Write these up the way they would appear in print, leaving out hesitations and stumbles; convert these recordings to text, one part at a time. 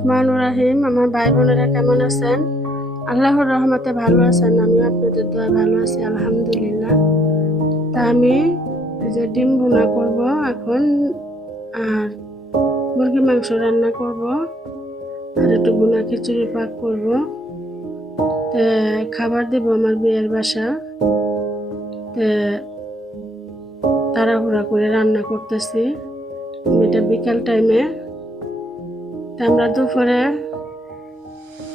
রহমানুর রহিম। আমার ভাই বোনেরা কেমন আছেন? আল্লাহর রহমতে ভালো আছেন? আমি আপনাদের দোয়ায় ভালো আছি, আলহামদুলিল্লাহ। তা আমি এই যে ডিম ভুনা করব এখন, আর মুরগি মাংস রান্না করব, আর একটু ভুনা খিচুড়ি পাক করব। খাবার দেব আমার বিয়ের বাসা। তাড়াহুড়া করে রান্না করতেছি, এটা বিকাল টাইমে। আমরা দুপুরে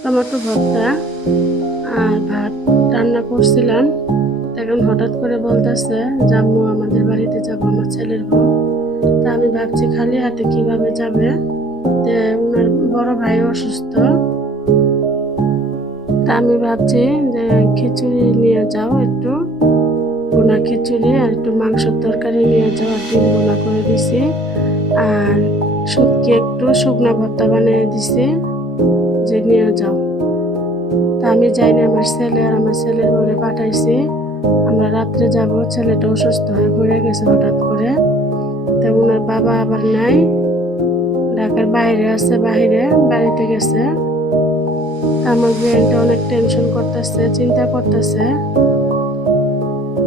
টমেটো ভর্তা আর ভাত রান্না করছিলাম। এখন হঠাৎ করে বলতেছে যাবো, আমাদের বাড়িতে যাব আমার ছেলের বউ। তা আমি ভাবছি খালি হাতে কিভাবে যাবে, ওনার বড় ভাই অসুস্থ। তা আমি ভাবছি যে খিচুড়ি নিয়ে যাও, একটু ভুনা খিচুড়ি আর একটু মাংসের তরকারি নিয়ে যাও, আর ডিম ভুনা করে দিছি, আর শুটকি একটু শুকনা ভর্তা বানিয়ে দিছি যে নিয়ে যাও। তা আমি যাইনি, আমার ছেলে আর আমার ছেলের বলে পাঠাইছি। আমরা রাত্রে যাব, ছেলেটা অসুস্থ হয়ে পড়ে গেছে হঠাৎ করে। তা ওনার বাবা আবার নাই, ঢাকার বাইরে আছে, বাড়িতে গেছে। আমার ব্রেনটা অনেক টেনশন করতেছে, চিন্তা করতেছে।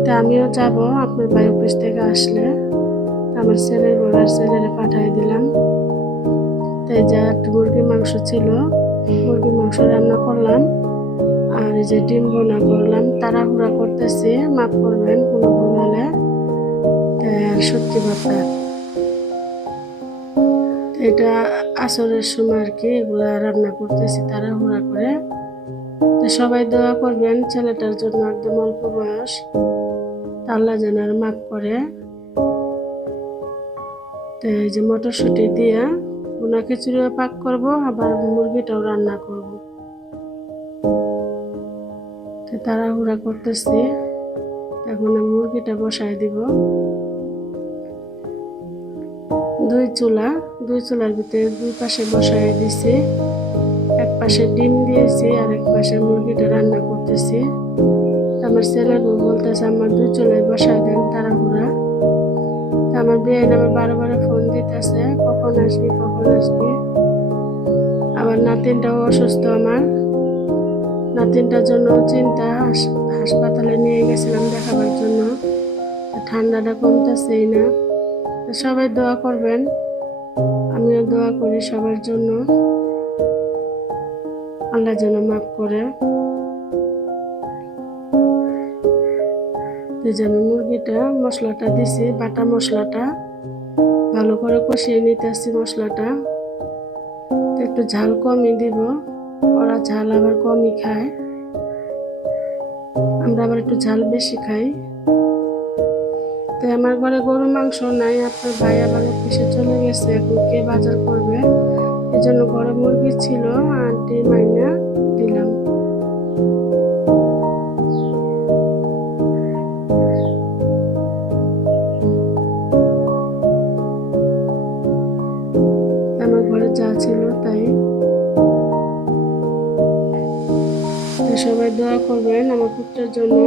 তা আমিও যাব, আপনার ভাই অফিস থেকে আসলে আমার ছেলের বলার ছেলেরে পাঠাই দিলাম। তাই যা একটু মুরগির মাংস ছিল, মুরগির মাংস রান্না করলাম, আর এই যে ডিম বোনা করলাম। তাড়াহুড়া করতেছি, মাফ করবেন কোনো ভুল হলে। আর সত্যি কথা, এটা আসরের সময় আর কি এগুলা রান্না করতেছি তাড়াহুড়া করে। সবাই দোয়া করবেন ছেলেটার জন্য, একদম অল্প বয়স, আল্লাহ যেন আর মাফ করে। তো এই যে মটরশুঁটি দিয়া ভুনা খিচুড়িও পাক করব, আবার মুরগিটাও রান্না করব। তাড়াহুড়া করতেছি, এখন মুরগিটা বসাই দিব। দুই চুলার ভিতরে দুই পাশে বসাই দিছি। এক পাশে ডিম দিয়েছি, আর এক পাশে মুরগিটা রান্না করতেছি। আমার ছেলে বউ বলতেছে আমার দুই চুলায় বসাই দেন, তাড়াহুড়া। আমার বিয়ে আমার বারে ফোন দিতেছে, কখন আসবি কখন আসবি। আবার নাতিনটাও অসুস্থ আমার, নাতিনটার জন্য চিন্তা। হাসপাতালে নিয়ে গেছিলাম দেখাবার জন্য, ঠান্ডাটা কমতেছেই না। সবাই দোয়া করবেন, আমিও দোয়া করি সবার জন্য, আল্লাহ যেন মাফ করে। আমি মুরগিটা মশলাটা দিছি, বাটা মশলাটা ভালো করে কষিয়ে নিতেছি মশলাটা। একটু ঝাল কমই দিব, ওরা ঝাল আবার কমই খায়, আমরা আবার একটু ঝাল বেশি খাই। তাই আমার ঘরে গরু মাংস নাই, আপনার ভাই আবার অফিসে চলে গেছে, এখন কে বাজার করবে। এই জন্য ঘরে মুরগি ছিল, আর ডিম আইনা দিলাম। আমার ঘরে যা ছিল তাই। সবাই দোয়া করবেন আমার পুত্রের জন্য।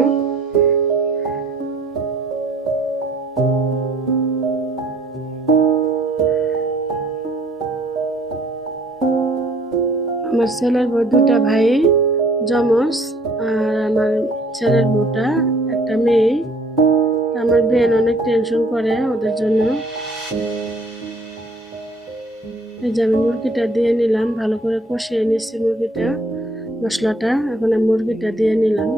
আমার ছেলের বউ দুটা ভাই যমজ, আর আমার ছেলের বউটা একটা মেয়ে। আমার বোন অনেক টেনশন করে ওদের জন্য। এই যে আমি মুরগিটা দিয়ে নিলাম, ভালো করে কষিয়ে নিচ্ছি মুরগিটা, মশলাটা। এখন আমি মুরগিটা দিয়ে নিলাম।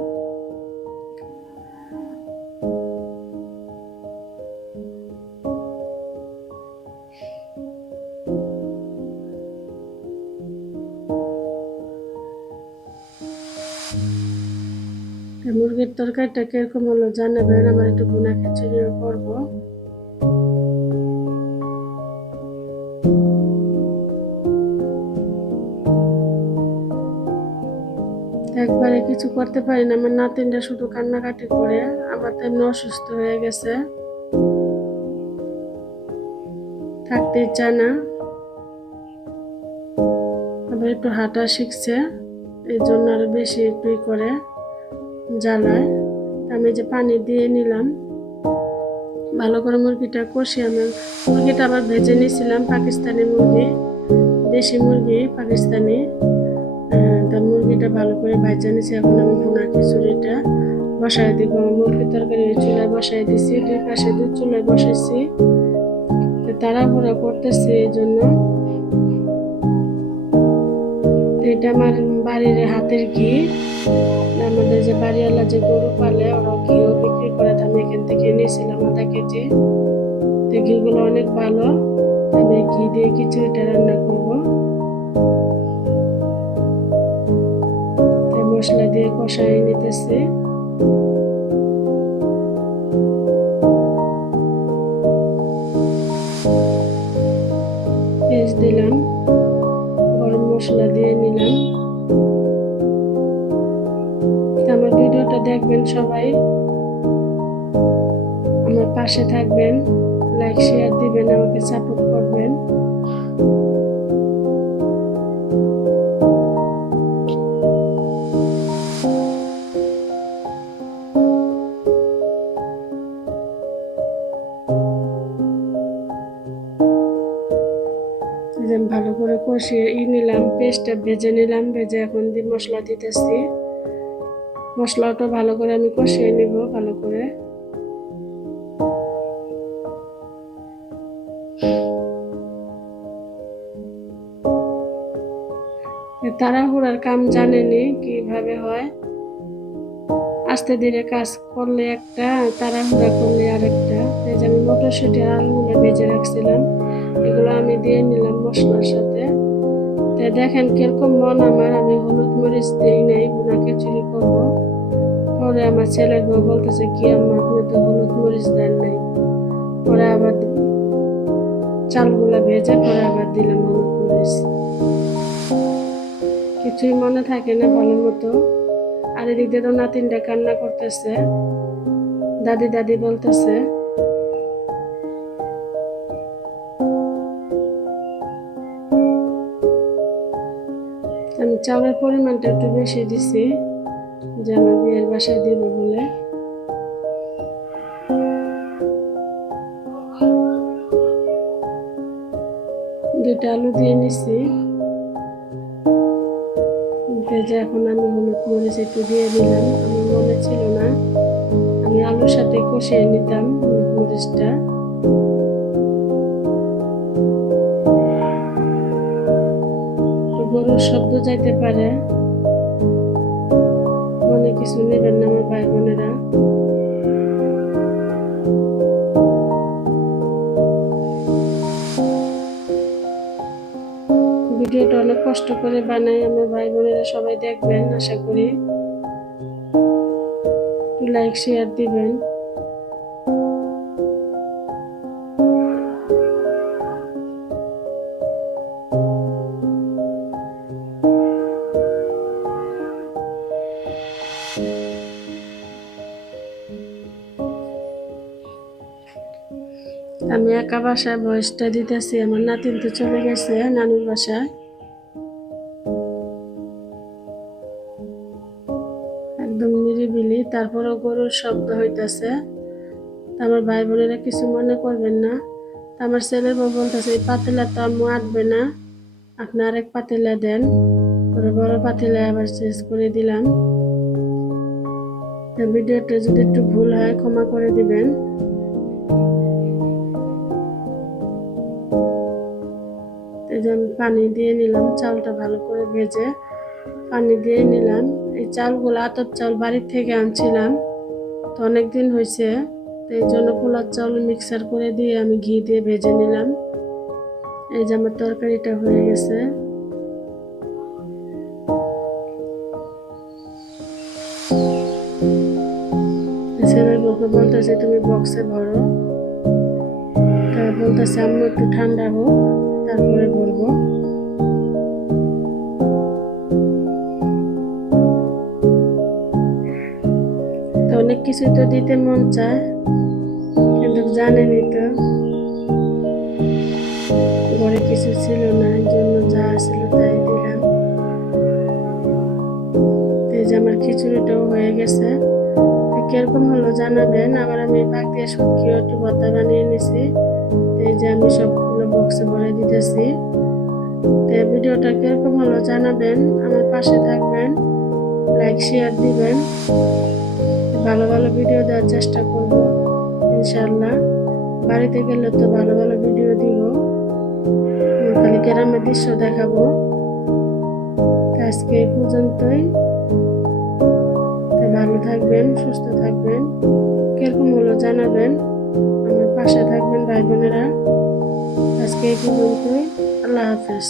মুরগির তরকারিটা কিরকম হলো জানাবেন, আবার একটু ভুনা খিচুড়িও করবো। একবারে কিছু করতে পারি না, আমার নাতিনটা শুধু কান্নাকাটি করে, আবার তেমনি অসুস্থ হয়ে গেছে, থাকতে চায় না, আবার একটু হাঁটা শিখছে, এই জন্য আরো বেশি একটু করে জ্বালায়। আমি যে পানি দিয়ে নিলাম, ভালো করে মুরগিটা কষি। আমি মুরগিটা আবার ভেজে নিয়েছিলাম, পাকিস্তানি মুরগি দেশি মুরগি পাকিস্তানি। তা মুরগিটা ভালো করে ভাজা নিয়েছি। এখন আমি ভুনা খিচুড়িটা বসায় দিব। মুরগির তরকারি চুলায় বসাই দিছি, 2 পাশে দুধ চুলায় বসাইছি। তাড়াহুড়া করতেছি এই জন্য। এটা আমার বাড়ির হাতের ঘি। আমাদের যে বাড়িওয়ালা যে গরু পালে ওরা ঘিও বিক্রি করে, আমি এখান থেকে নিয়েছিলাম আধা কেজি। তো ঘিগুলো অনেক ভালো। আমি ঘি দিয়ে খিচুড়িটা রান্না করব। তাই মশলা দিয়ে কষাই নিতেছি। পেঁয়াজ দিলাম, গরম মশলা দিয়ে নিলাম। আমার ভিডিওটা দেখবেন সবাই, আমার পাশে থাকবেন, লাইক শেয়ার দিবেন, আমাকে সাপোর্ট করবেন। ভালো করে কষিয়ে নিলাম, পেস্টটা ভেজে নিলাম। ভেজে এখন দিয়ে মশলা দিতেছি। মশলাটা ভালো করে আমি কষিয়ে নিব ভালো করে। তাড়াহুড়ার কাম জানেনি কিভাবে হয়। আস্তে ধীরে কাজ করলে একটা, তাড়াহুড়া করলে আরেকটা। এই যে আমি মটরশুঁটি আর আলুগুলো ভেজে রাখছিলাম, এগুলো আমি দিয়ে নিলাম মশলার সাথে। তাই দেখেন কিরকম মন আমার, আমি হলুদ মরিচ দিই নাই, ভুনা খিচুড়ি করবো। পরে আমার ছেলের বউ বলতেছে কি আম্মা আপনি তো হলুদ মরিচ দেন নাই। পরে আবার চালগুলা ভেজে পরে আবার দিলাম হলুদ মরিচ। কিছুই মনে থাকে না ভালো মতো। আর এদিক দিয়ে তো নাতিনটা কান্না করতেছে, দাদি দাদি বলতেছে। আমি চাউলের পরিমাণটা একটু বেশি দিছি, যে আমার বিয়ের বাসায় দিব বলে। দুইটা আলু দিয়ে নিছি। ভেজে এখন আমি হলুদ মরিচ একটু দিয়ে দিলাম, আমার মনে ছিল না। আমি আলুর সাথে কষিয়ে নিতাম হলুদ মরিচটা। গরুর শব্দ যাইতে পারে, মনে কিছু নেবেন না আমার ভাই বোনেরা। ভিডিওটা অনেক কষ্ট করে বানাই, আমার ভাই বোনেরা সবাই দেখবেন আশা করি। লাইক শেয়ার দিবেন। আমি একা বাসায় ভয়েসটা দিতেছি, আমার নাতিন তো চলে গেছে নানুর বাসায়। একদম নিরিবিলি, তারপরেও গরুর শব্দ হইতেছে। আমার ভাই বোনেরা কিছু মনে করবেন না। আমার ছেলের বউ বলতেছে এই পাতিলা তো আম্মু আটবে না, আপনি আরেক পাতিলা দেন। পরে বড় পাতিলা আবার চেঞ্জ করে দিলাম। ভিডিওটা যদি একটু ভুল হয় ক্ষমা করে দিবেন। এই যে আমি পানি দিয়ে নিলাম, চালটা ভালো করে ভেজে পানি দিয়ে নিলাম। এই চালগুলো আতপ চাল বাড়ির থেকে আনছিলাম, তো অনেকদিন হয়েছে, তো এই জন্য পোলার চাউল মিক্সার করে দিয়ে আমি ঘি দিয়ে ভেজে নিলাম। এই যে আমার তরকারিটা হয়ে গেছে। ছেলের বউকে বলতেছে তুমি বক্সে ভরো, তা বলতেছে আম্মু একটু ঠান্ডা হোক তারপরে ভরবো। তো অনেক কিছু তো দিতে মন চায়, কিন্তু জানেনই তো ঘরে কিছু ছিল না, এই জন্য যা ছিল তাই দিলাম। এই যে আমার খিচুড়িটাও হয়ে গেছে। কিরকম হলো জানাবেন। আবার আমি পাক দিয়ে শুটকিও একটু ভর্তা বানিয়ে নিছি। এই যে আমি সবগুলো বক্সে ভরে দিতেছি। তো ভিডিওটা কিরকম হলো জানাবেন, আমার পাশে থাকবেন, লাইক শেয়ার দিবেন। ভালো ভালো ভিডিও দেওয়ার চেষ্টা করব ইনশাআল্লাহ। বাড়িতে গেলে তো ভালো ভালো ভিডিও দিব, খালি গ্রামের দৃশ্য দেখাবো। আজকে এই পর্যন্তই। ভালো থাকবেন, সুস্থ থাকবেন, কিরকম হলো জানাবেন, আমার পাশে থাকবেন ভাই বোনেরা। আজকে এই পর্যন্তই। আল্লাহ হাফেজ।